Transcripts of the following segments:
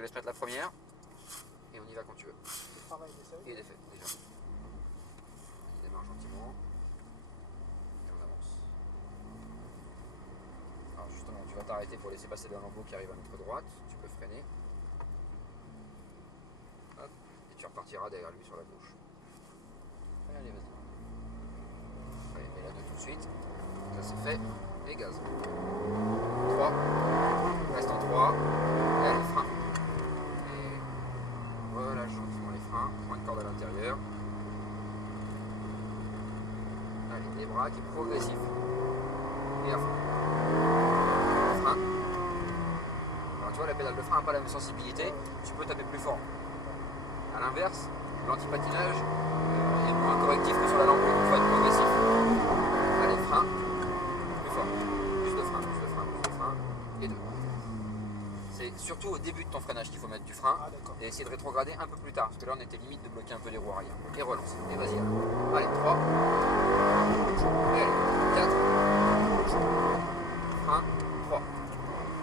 te laisse mettre la première. Et on y va quand tu veux. Le travail est fait. Il est fait déjà. Il démarre gentiment. Et on avance. Alors justement, tu vas t'arrêter pour laisser passer le lambeau qui arrive à notre droite. Tu peux freiner. Hop. Et tu repartiras derrière lui sur la gauche. Allez, vas-y. Allez, mets la 2 tout de suite. Ça c'est fait. Et gaz. 3. Reste en 3. Et allez, frein. Et relâche gentiment les freins. Point de corde à l'intérieur. Allez, débraque et progressif. Et à fond. Frein. Alors tu vois, la pédale de frein n'a pas la même sensibilité. Tu peux taper plus fort. A l'inverse, l'antipatinage est moins correctif que sur la lampe. Il faut être progressif. Allez, frein. Plus fort. Plus de frein, plus de frein, plus de frein. Et 2. C'est surtout au début de ton freinage qu'il faut mettre du frein. Et essayer de rétrograder un peu plus tard. Parce que là, on était limite de bloquer un peu les roues arrière. Et relance. Et vas-y. Allez, 3. Et allez, 4. Frein. 3.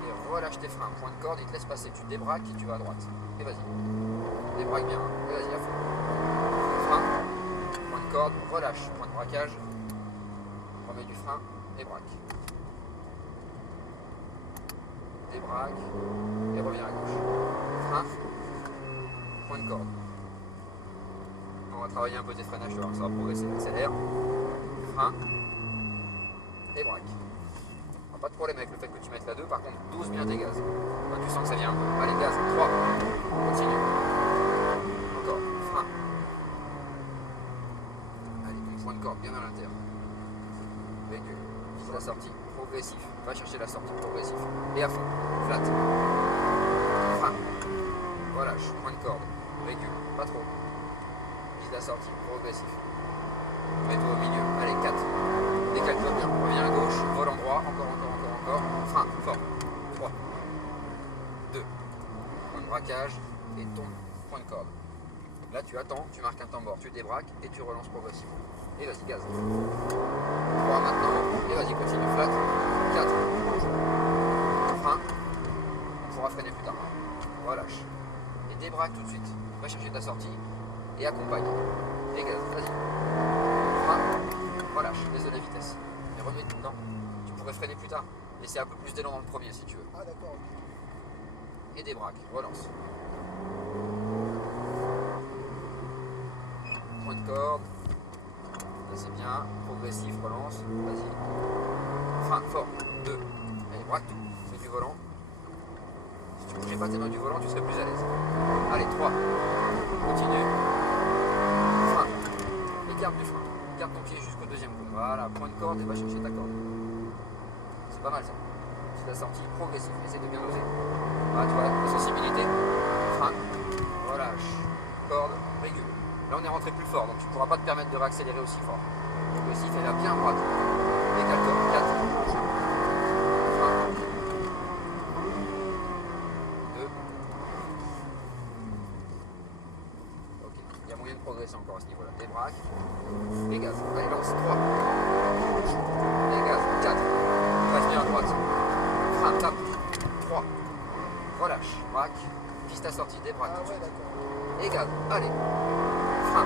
Et relâche tes freins. Point de corde, il te laisse passer. Tu débraques et tu vas à droite. Et vas-y. Débraque bien. Et vas-y, à fond. Frein. Point de corde. Relâche. Point de braquage. Remets du frein. Et braque. Débraque. Et reviens à gauche. Frein. Point de corde. On va travailler un peu tes freinages, tu vois, ça va progresser. Accélère. Frein. Et braque. Alors, pas de problème avec le fait que tu mettes la 2, par contre, dose bien tes gaz. Quand tu sens que ça vient un peu. Allez, gaz. 3. Continue. Encore. Frein. Allez, ton point de corde bien à l'intérieur. Véhicule. Vise la sortie. Progressif. Va chercher la sortie. Progressif. Et à fond. Flat. Frein. Relâche. Point de corde. Véhicule. Pas trop. Vise la sortie. Progressif. Mets-toi au milieu. Allez, 4. Décale-toi bien. Reviens à gauche. Vol en droit. Encore. Frein. Fort. 3. 2. Point de braquage. Et tombe. Point de corde. Là, tu attends. Tu marques un temps mort. Tu débraques et tu relances progressivement. Et vas-y, gaz. 3 maintenant. Et vas-y, continue. Flat. 4. Frein. On pourra freiner plus tard. Relâche. Et débraque tout de suite. Va chercher ta sortie. Et accompagne. Et gaz. Vas-y. Frein. Relâche. Laisse de la vitesse. Et remets. Non. Tu pourrais freiner plus tard. Laisser un peu plus d'élan dans le premier si tu veux. Ah d'accord. Et débraque. Relance. Point de corde. Là c'est bien. Progressif. Relance. Vas-y. Frein. Fort. 2. Allez, braque tout. C'est du volant. Si tu bougeais pas tes mains du volant, tu serais plus à l'aise. Allez, 3. Continue. Frein. Écarte du frein. Garde ton pied jusqu'au deuxième coup. Voilà, point de corde et va chercher ta corde. C'est pas mal ça. C'est la sortie progressive. Essaye de bien doser. Ah, tu vois, la sensibilité. Frein. Relâche. Corde. Régule. Là, on est rentré plus fort, donc tu pourras pas te permettre de réaccélérer aussi fort. Progressif, elle va bien à droite. Décale-toi. 4. Frein. 2. Ok. Il y a moyen de progresser encore à ce niveau-là. Débraque. Et gaz. Allez, lance. 3. Et gaz. 4. Reste bien à droite. Frein, tape. 3. Relâche. Braque. Vise ta sortie. Débraque. Ah ouais, d'accord. Et gaz. Allez. Frein.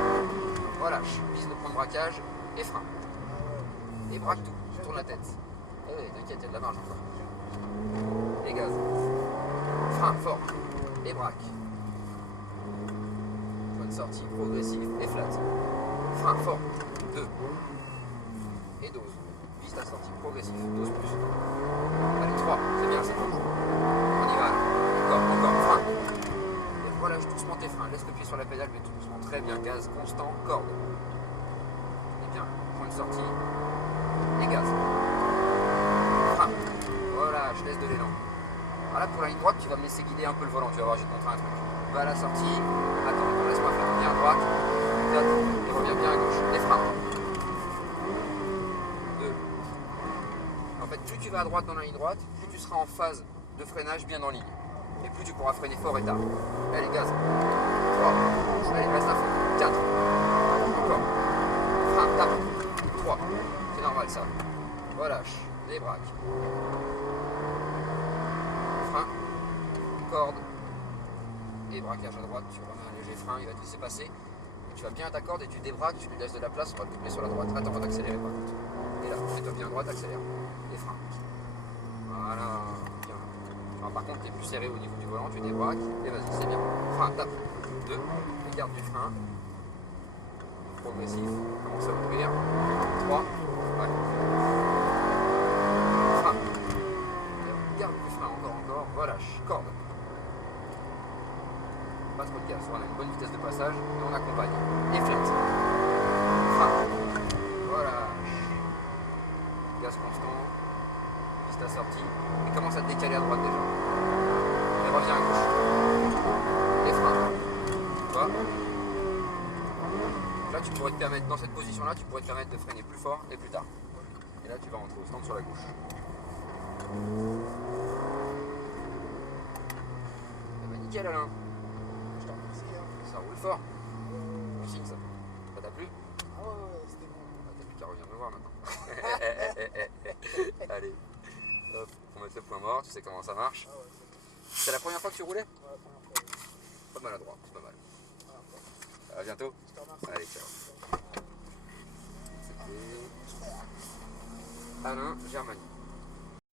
Relâche. Vise le point de braquage. Et frein. Et braque tout. Tourne la tête. Eh oui, t'inquiète, il y a de la marge encore. Et gaz. Frein fort. Et braque. Point de sortie progressive et flat. Frein fort. 2. Et dose. Vise ta sortie progressive. Dose plus. Allez, 3. C'est bien, c'est bon. On y va. Encore. Frein. Et relâche doucement tes freins. Laisse le pied sur la pédale, mais tout doucement. Très bien. Gaz constant. Corde. Et bien. Point de sortie. Et gaz. Frein. Relâche. Laisse de l'élan. Voilà, pour la ligne droite, tu vas me laisser guider un peu le volant. Tu vas voir, j'ai te montré un truc. Va à la sortie. Attends, laisse-moi faire. Viens à droite. 4. Et reviens bien à gauche. Les freins. 2. En fait, plus tu vas à droite dans la ligne droite, plus tu seras en phase de freinage bien en ligne. Et plus tu pourras freiner fort et tard. Allez, gaz. 3. Allez, reste à fond. 4. Encore. Frein, tape. 3. C'est normal ça. Relâche. Débraque. Frein. Corde. et braquage à droite, tu remets un léger frein, il va te laisser passer. Et tu vas bien à ta corde et tu débraques, tu lui laisses de la place, on va te doubler sur la droite. Attends, on va t'accélérer par contre. Et là, mets-toi bien à droite, accélère. Les freins. Voilà, bien. Alors, par contre, tu es plus serré au niveau du volant, tu débraques, et vas-y, c'est bien. Frein, tape. 2, et garde du frein. Progressif, commence à ouvrir. 3, ouais. Frein. Garde du frein, encore, relâche, corde. Pas trop de gaz, voilà, une bonne vitesse de passage, et on accompagne. Et flat. Frein. Relâche. Gaz constant. Piste assortie. Et commence à te décaler à droite déjà. Et reviens à gauche. Et frein. Tu vois ? Là, tu pourrais te permettre, dans cette position-là, tu pourrais te permettre de freiner plus fort et plus tard. Et là, tu vas rentrer au stand sur la gauche. Eh ben, nickel, Alain. Je t'en remercie. Hein. Ça roule fort. On signe ça. Ça t'a plu? Ah ouais, c'était bon. Ah, t'as plus qu'à revenir me voir maintenant. Allez. Hop, on met le point mort, tu sais comment ça marche. Ah ouais, C'est la première fois que tu roulais? c'est la première fois. Pas maladroit, c'est pas mal. Ah, À bientôt. je te remercie. Allez, ciao. C'était Alain Germani.